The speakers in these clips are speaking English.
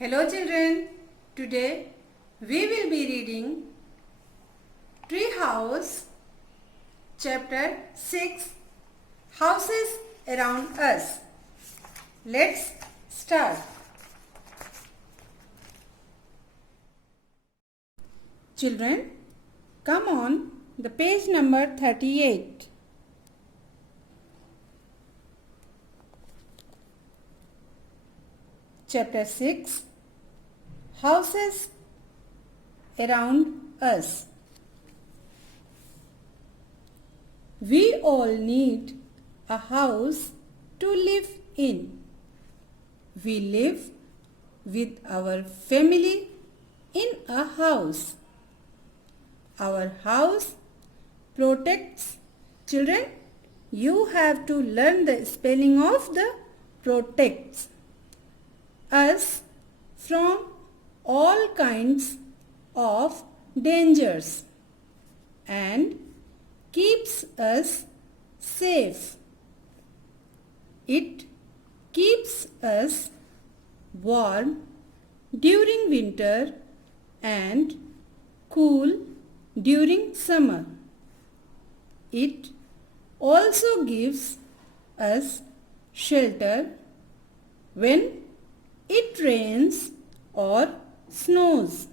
Hello children, today we will be reading Tree House chapter 6 Houses Around Us. Let's start. Children, come on the page number 38. Chapter 6 Houses Around Us. We all need a house to live in. We live with our family in a house. Our house protects. Children, you have to learn the spelling of the protects us from all kinds of dangers and keeps us safe. It keeps us warm during winter and cool during summer. It also gives us shelter when it rains or snows.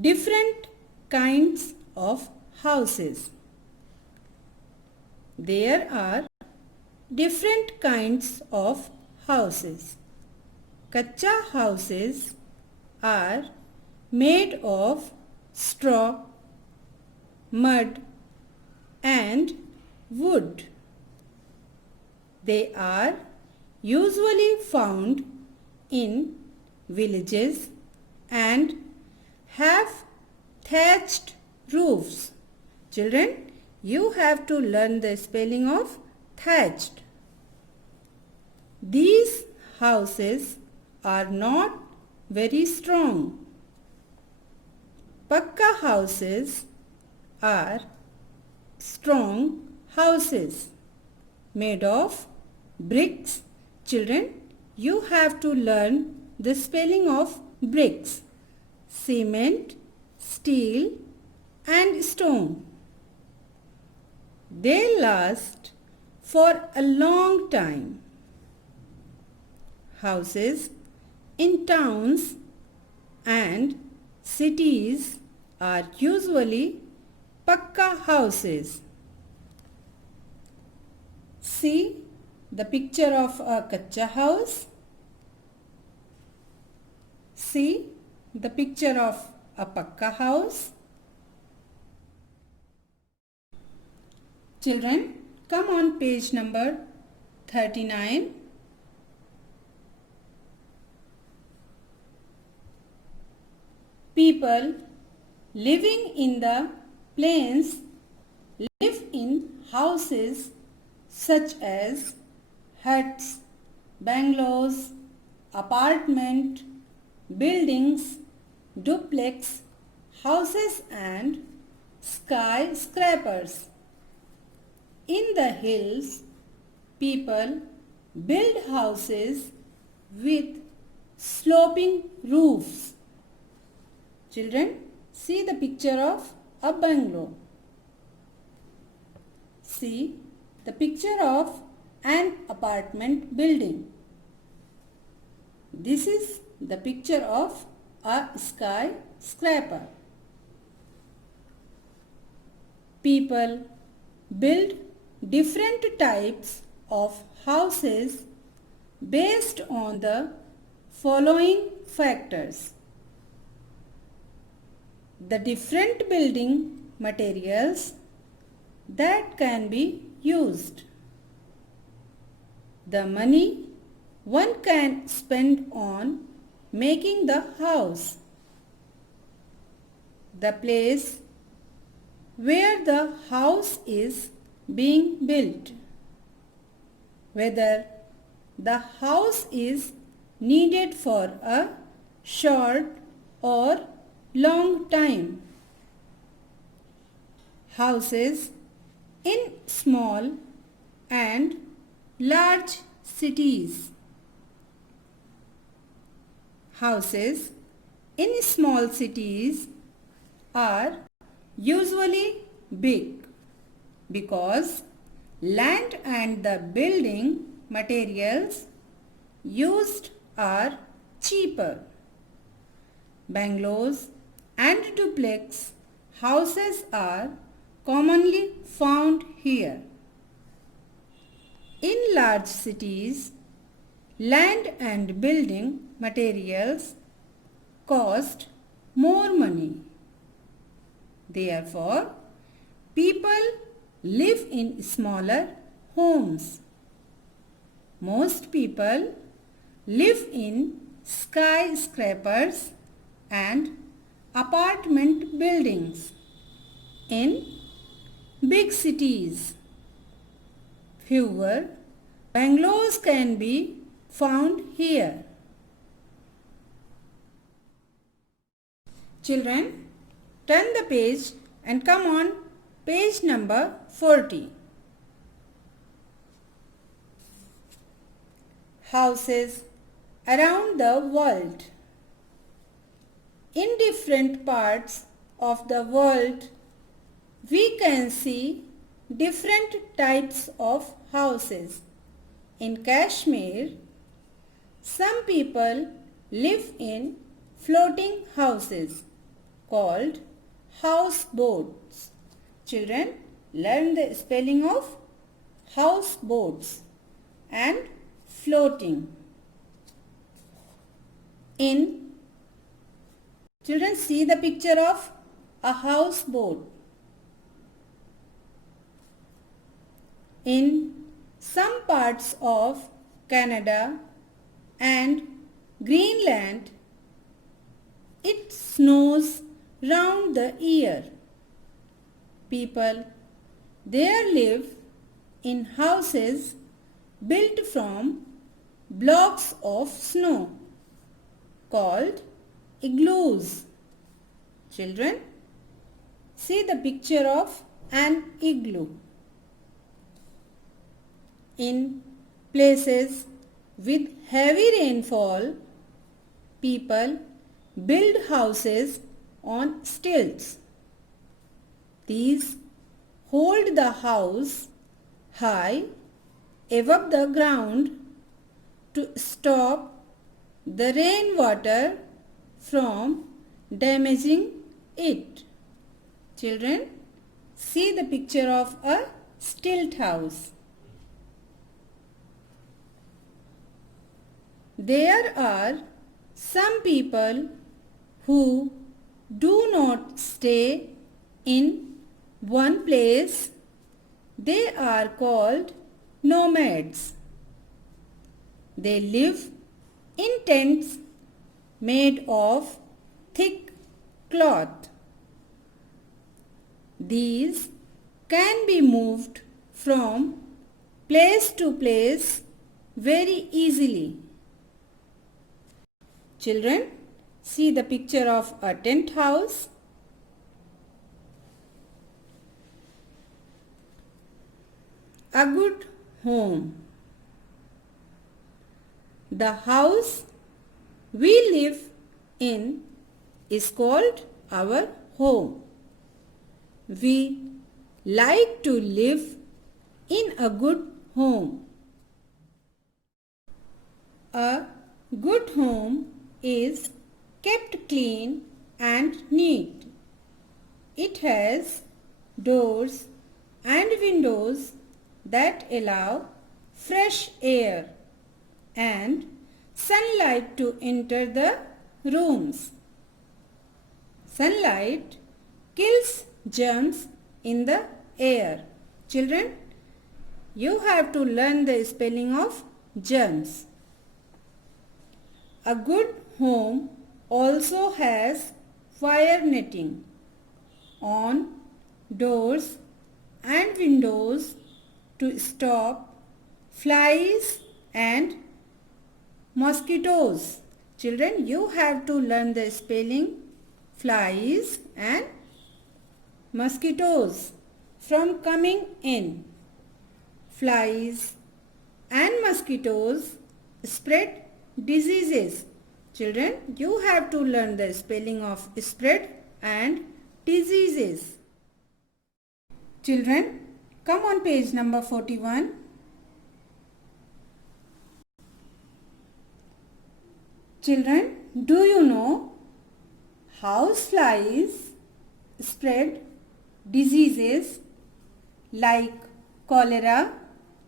Different kinds of houses. There are different kinds of houses. Kacha houses are made of straw, mud and wood. They are usually found in villages and have thatched roofs. Children, you have to learn the spelling of thatched. These houses are not very strong. Pakka houses are strong houses made of bricks. Children, you have to learn the spelling of bricks, cement, steel and stone. They last for a long time. Houses in towns and cities are usually pakka houses. See the picture of a kacha house. See the picture of a pakka house. Children, come on page number 39. People living in the plains live in houses such as huts, bungalows, apartment, buildings, duplex, houses and skyscrapers. In the hills, people build houses with sloping roofs. Children, see the picture of a bungalow. See the picture of an apartment building. This is the picture of a skyscraper. People build different types of houses based on the following factors: the different building materials that can be used, the money one can spend on making the house, the place where the house is being built, whether the house is needed for a short or long time. Houses in small and large cities. houses in small cities are usually big because land and the building materials used are cheaper. Bungalows and duplex houses are commonly found here. In large cities, land and building materials cost more money. Therefore, people live in smaller homes. Most people live in skyscrapers and apartment buildings in big cities. Fewer bungalows can be found here. Children, turn the page and come on page number 40. Houses around the world. In different parts of the world, we can see different types of houses. In Kashmir, some people live in floating houses called houseboats. Children, learn the spelling of houseboats and floating. Children, see the picture of a houseboat. In some parts of Canada and Greenland, it snows round the year. People there live in houses built from blocks of snow called igloos. Children, see the picture of an igloo. In places with heavy rainfall, people build houses on stilts. These hold the house high above the ground to stop the rainwater from damaging it. Children, see the picture of a stilt house. There are some people who do not stay in one place. They are called nomads. They live in tents made of thick cloth. These can be moved from place to place very easily. Children, see the picture of a tent house. A good home. The house we live in is called our home. We like to live in a good home. A good home is kept clean and neat. It has doors and windows that allow fresh air and sunlight to enter the rooms. Sunlight kills germs in the air. Children, you have to learn the spelling of germs. A good home also has fire netting on doors and windows to stop flies and mosquitoes. Children, you have to learn the spelling flies and mosquitoes from coming in. Flies and mosquitoes spread diseases Children, you have to learn the spelling of spread and diseases. Children, come on page number 41. Children, do you know how flies spread diseases like cholera?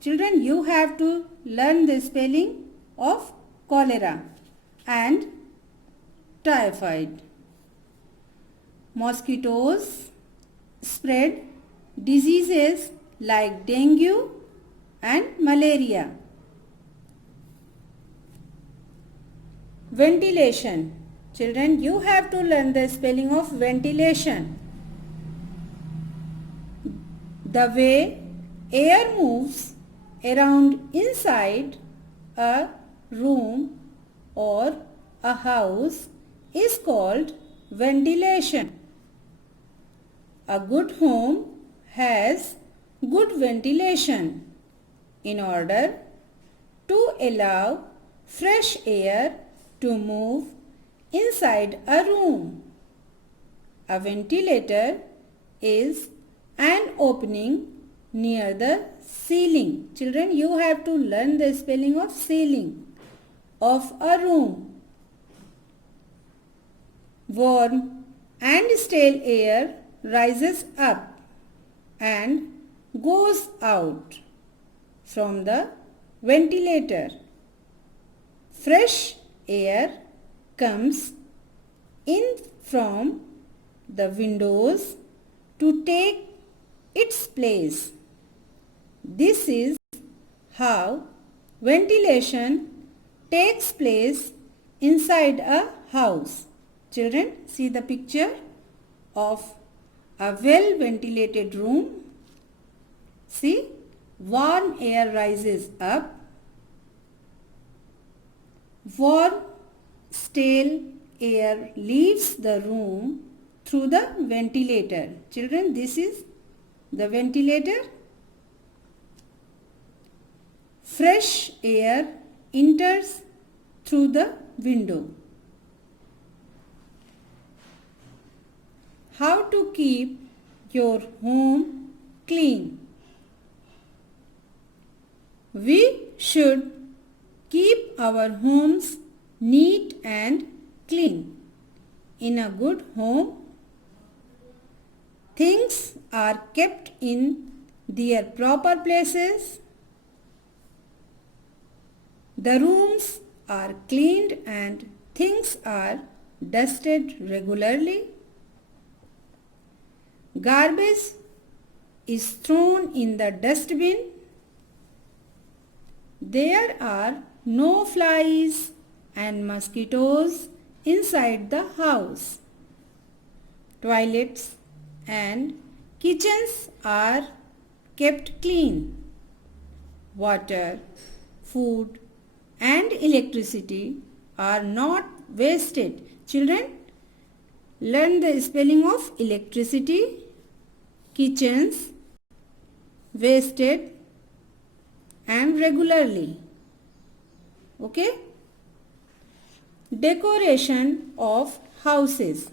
Children, you have to learn the spelling of cholera and typhoid. Mosquitoes spread diseases like dengue and malaria. Ventilation. Children, you have to learn the spelling of ventilation. The way air moves around inside a room or a house is called ventilation. A good home has good ventilation in order to allow fresh air to move inside a room. A ventilator is an opening near the ceiling. Children, you have to learn the spelling of ceiling of a room. Warm and stale air rises up and goes out from the ventilator. Fresh air comes in from the windows to take its place. This is how ventilation takes place inside a house. Children, see the picture of a well ventilated room. See, warm air rises up. Warm, stale air leaves the room through the ventilator. Children, this is the ventilator. Fresh air enters through the window. How to keep your home clean? We should keep our homes neat and clean. In a good home, things are kept in their proper places. The rooms are cleaned and things are dusted regularly. Garbage is thrown in the dustbin. There are no flies and mosquitoes inside the house. Toilets and kitchens are kept clean. Water, food and electricity are not wasted. Children, learn the spelling of electricity, kitchens, wasted and regularly. Okay? Decoration of houses.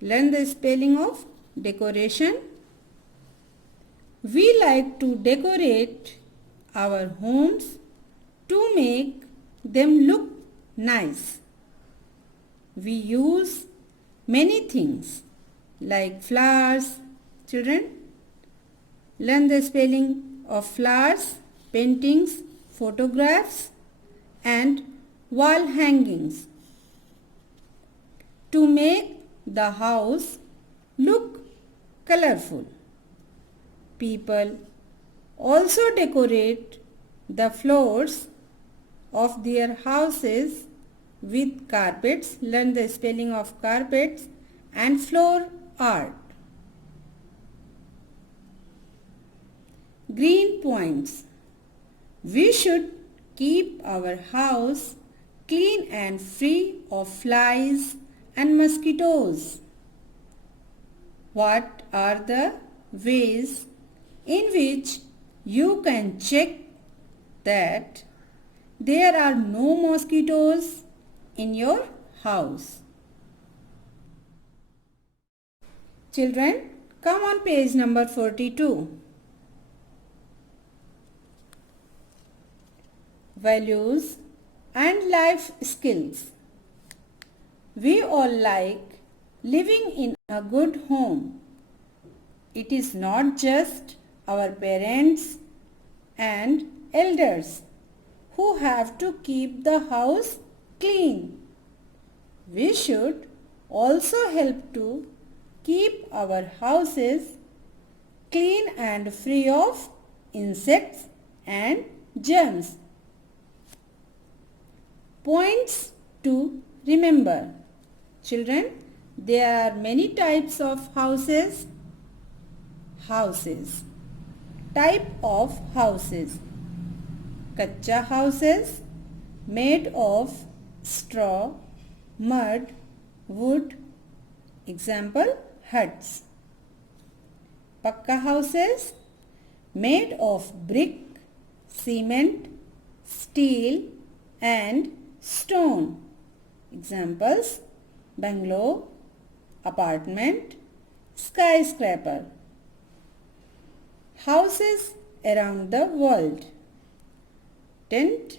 Learn the spelling of decoration. We like to decorate our homes to make them look nice. We use many things like flowers. Children, learn the spelling of flowers, paintings, photographs and wall hangings to make the house look colorful. People also decorate the floors of their houses with carpets. Learn the spelling of carpets and floor art. Green points. We should keep our house clean and free of flies and mosquitoes. What are the ways in which you can check that there are no mosquitoes in your house. Children, come on page number 42. Values and life skills. We all like living in a good home. It is not just our parents and elders who have to keep the house clean. We should also help to keep our houses clean and free of insects and germs. Points to remember. Children, there are many types of houses. Houses. Type of houses. Kacha houses made of straw, mud, wood. Example, huts. Pakka houses made of brick, cement, steel and stone. Examples, bungalow, apartment, skyscraper. Houses around the world. Tent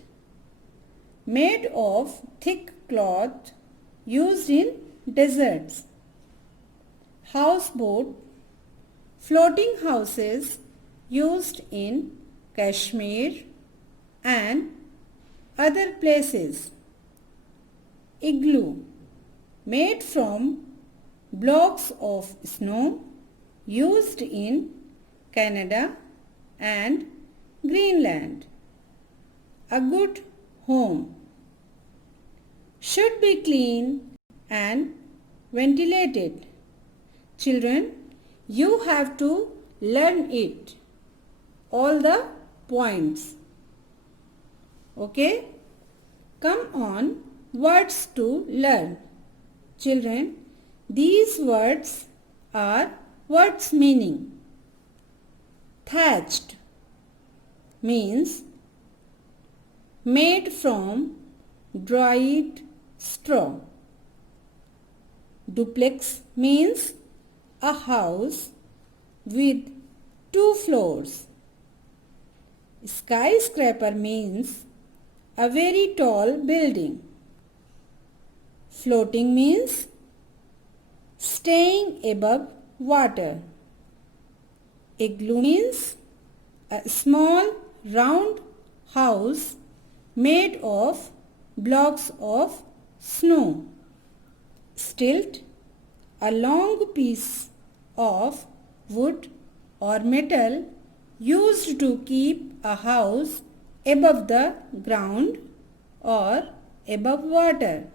made of thick cloth used in deserts. Houseboat, floating houses used in Kashmir and other places. Igloo, made from blocks of snow used in Canada and Greenland. A good home should be clean and ventilated. Children, you have to learn it, all the points. Okay? Come on, words to learn. Children, these words are words meaning. Thatched means made from dried straw. Duplex means a house with 2 floors. Skyscraper means a very tall building. Floating means staying above water. Igloo means a small round house made of blocks of snow. Stilt, a long piece of wood or metal used to keep a house above the ground or above water.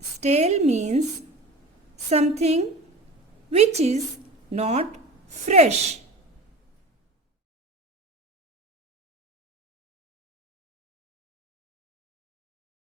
Stale means something which is not fresh.